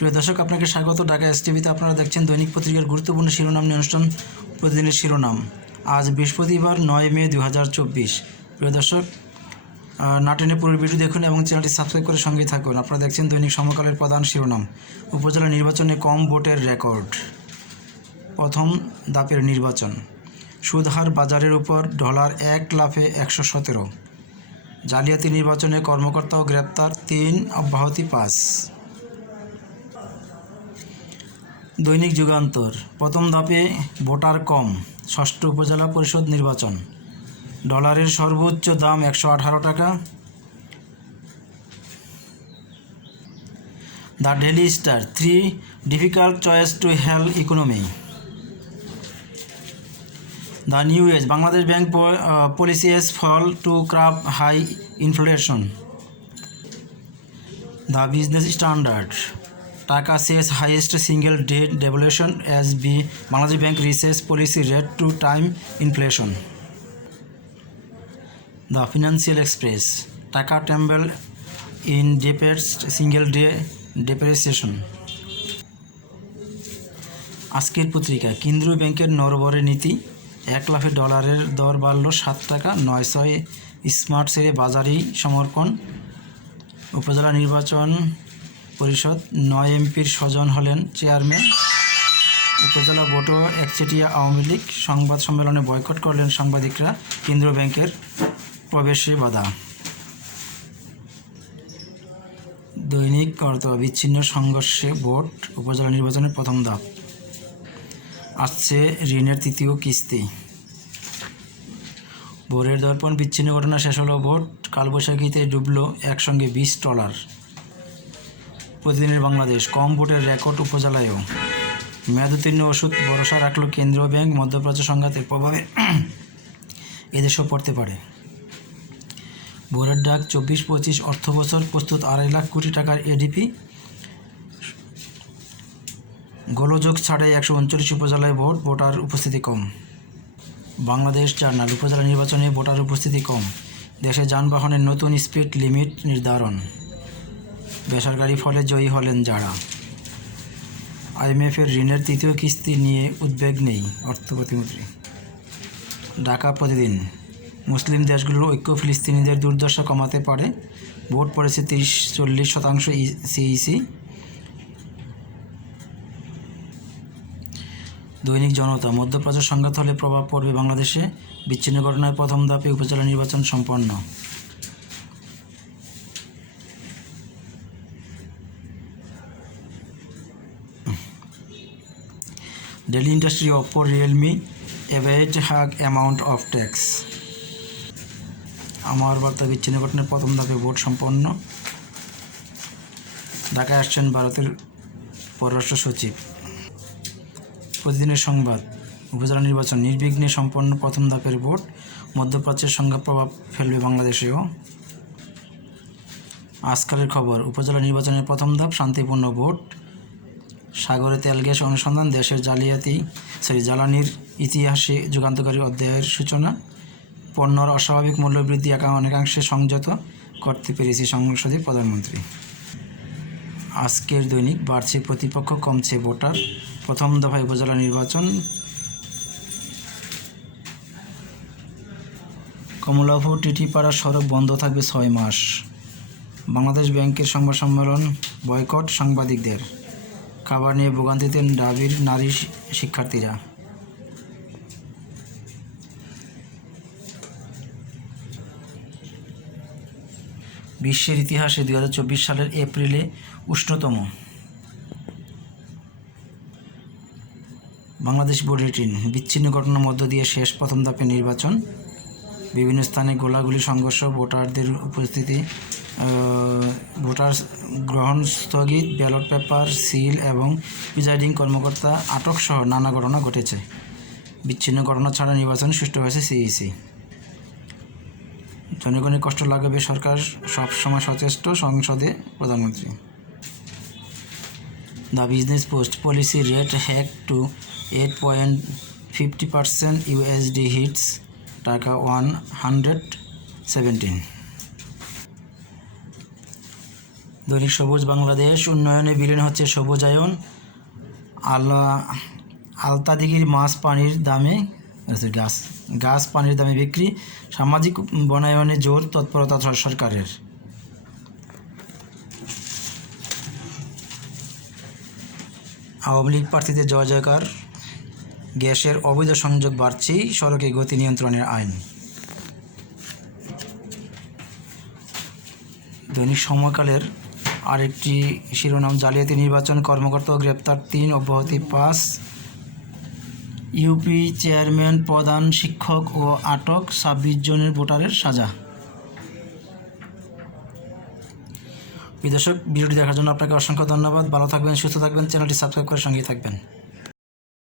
প্রিয় দর্শক আপনাকে স্বাগত। ঢাকা এস টিভিতে আপনারা দেখছেন দৈনিক পত্রিকার গুরুত্বপূর্ণ শিরোনাম নিয়ে অনুষ্ঠান প্রতিদিনের শিরোনাম। আজ বৃহস্পতিবার নয় মে দু হাজার চব্বিশ। প্রিয় দর্শক আহ, না টেনে পুরো ভিডিও দেখুন এবং চ্যানেলটি সাবস্ক্রাইব করে সঙ্গে থাকুন। আপনারা দেখছেন দৈনিক সমকালের প্রধান শিরোনাম। উপজেলা নির্বাচনে কম ভোটের রেকর্ড। প্রথম দাপের নির্বাচন। সুদহার বাজারের উপর ডলার এক লাফে একশো সতেরো। জালিয়াতি নির্বাচনে কর্মকর্তা ও গ্রেপ্তার তিন অব্যাহতি পাঁচ দৈনিক যুগান্তর। প্রথম ধাপে ভোটার কম, ষষ্ঠ উপজেলা পরিষদ নির্বাচন। ডলারের সর্বোচ্চ দাম একশো আঠারো টাকা। The Daily Star, three difficult choice to heal economy. The New Age, Bangladesh bank policies fail to curb high inflation. The Business Standard. Taka sees highest single day devaluation S B. Bangladesh bank raises policy rate to tame inflation. The Financial Express, taka tumble in deeper single day depreciation. আজকের পত্রিকা, কেন্দ্রীয় ব্যাংকের নরবরে নীতি, এক লাফে ডলারের দর বাড়ল সাত টাকা নয় ছয়। স্মার্ট সেরে বাজারেই সমর্পণ। উপজেলা নির্বাচন পরিষদ নয় এমপির স্বজন হলেন চেয়ারম্যান। উপজেলা ভোটও একচেটিয়া আওয়ামী লীগ সংবাদ সম্মেলনে বয়কট করলেন সাংবাদিকরা। কেন্দ্রীয় ব্যাংকের প্রবেশে বাধা। দৈনিক কর্ত বিচ্ছিন্ন সংঘর্ষে ভোট, উপজেলা নির্বাচনের প্রথম ধাপ। আসছে ঋণের তৃতীয় কিস্তি। ভোরের দর্পণ বিচ্ছিন্ন ঘটনা শেষ হলো, ভোট কালবৈশাখীতে ডুবলো একসঙ্গে বিশ টলার। প্রতিদিনের বাংলাদেশ। কম ভোটের রেকর্ড উপজেলায়ও। মেয়াদোত্তীর্ণ ওষুধ ভরসা রাখল কেন্দ্রীয় ব্যাংক, মধ্যপ্রাচ্য সংঘাতের প্রভাবে এদেশেও পড়তে পারে। ভোরের ডাক চব্বিশ পঁচিশ অর্থ বছর প্রস্তুত আড়াই লাখ কোটি টাকার এডিপি গোলযোগ ছাড়াই একশো উনচল্লিশ উপজেলায় ভোট, ভোটার উপস্থিতি কম। বাংলাদেশ জার্নাল, উপজেলা নির্বাচনে ভোটার উপস্থিতি কম। দেশে যানবাহনের নতুন স্পিড লিমিট নির্ধারণ। বেসরকারি ফলে জয়ী হলেন যারা। আইএমএফের ঋণের তৃতীয় কিস্তি নিয়ে উদ্বেগ নেই অর্থ প্রতিমন্ত্রী। ঢাকা প্রতিদিন। মুসলিম দেশগুলোর ঐক্য ফিলিস্তিনিদের দুর্দশা কমাতে পারে। ভোট পড়েছে তিরিশ, চল্লিশ শতাংশ সিইসি। দৈনিক জনতা মধ্যপ্রাচ্য সংঘাত হলে প্রভাব পড়বে বাংলাদেশে। বিচ্ছিন্ন ঘটনায় প্রথম ধাপে উপজেলা নির্বাচন সম্পন্ন। Daily Industry Oppo Realme evade huge amount of tax Amar Barta বিচ্ছিন্ন ঘটনার প্রথম ধাপে ভোট সম্পন্ন। ঢাকায় আসছেন ভারতের পররাষ্ট্র সচিব। প্রতিদিনের সংবাদ, উপজেলা নির্বাচন নির্বিঘ্নে সম্পন্ন প্রথম ধাপের ভোট, মধ্যপ্রাচ্যের সংখ্যা প্রভাব ফেলবে বাংলাদেশেও। আজকালের খবর, উপজেলা নির্বাচনের প্রথম ধাপ শান্তিপূর্ণ ভোট সাগরে তেল গ্যাস অনুসন্ধান, দেশের জালিয়াতি, সরি, জ্বালানির ইতিহাসে যুগান্তকারী অধ্যায়ের সূচনা, পণ্যর অস্বাভাবিক মূল্যবৃদ্ধি একা অনেকাংশে সংযত করতে পেরেছি সংসদে প্রধানমন্ত্রী। আজকের দৈনিক বাড়ছে প্রতিপক্ষ, কমছে ভোটার। প্রথম দফায় উপজেলা নির্বাচন। কমলাপুর টিটিপাড়া সড়ক বন্ধ থাকবে ছয় মাস। বাংলাদেশ ব্যাংকের সংবাদ সম্মেলন বয়কট সাংবাদিকদের। খাবার নিয়ে ভোগান্তিতে ডাবির নারী শিক্ষার্থীরা। বিশ্বের ইতিহাসে দু হাজার চব্বিশ সালের এপ্রিলে উষ্ণতম। বাংলাদেশ বুলেটিন বিচ্ছিন্ন ঘটনার মধ্য দিয়ে শেষ প্রথম ধাপে নির্বাচন। বিভিন্ন স্থানে গোলাগুলি, সংঘর্ষ, ভোটারদের উপস্থিতি ভোটার গ্রহণ স্থগিত, ব্যালট পেপার, সিল এবং প্রিজাইডিং কর্মকর্তা আটক সহ নানা ঘটনা ঘটেছে। বিচ্ছিন্ন ঘটনা ছাড়া নির্বাচন সুষ্ঠু হয়েছে সিইসি। জনগণের কষ্ট লাগাবে সরকার সবসময় সচেষ্ট সংসদে প্রধানমন্ত্রী। The business post, policy rate hike to eight point fifty percent USD hits, টাকা one hundred seventeen. Dainik Sabuj Bangladesh উন্নয়নে বিলীন হচ্ছে সবুজায়ন। আল্লা আলতাদিঘির মাছ পানির দামে গাছ গাছ পানির দামে বিক্রি। সামাজিক বনায়নে জোর তৎপরতা সরকারের। আওয়ামী লীগ প্রার্থীদের জয় জয়কার। গ্যাসের অবৈধ সংযোগ বাড়ছেই সড়কে গতি নিয়ন্ত্রণের আইন। দৈনিক সময়কালের আরেকটি শিরোনাম, জালিয়াতি নির্বাচন কর্মকর্তা গ্রেপ্তার তিন অব্যাহতি পাঁচ ইউপি চেয়ারম্যান, প্রধান শিক্ষক ও আটক ছাব্বিশ জনের ভোটারের সাজা। বিদর্শক দর্শক, ভিডিওটি দেখার জন্য আপনাকে অসংখ্য ধন্যবাদ। ভালো থাকবেন, সুস্থ থাকবেন, চ্যানেলটি সাবস্ক্রাইব করে সঙ্গেই থাকবেন।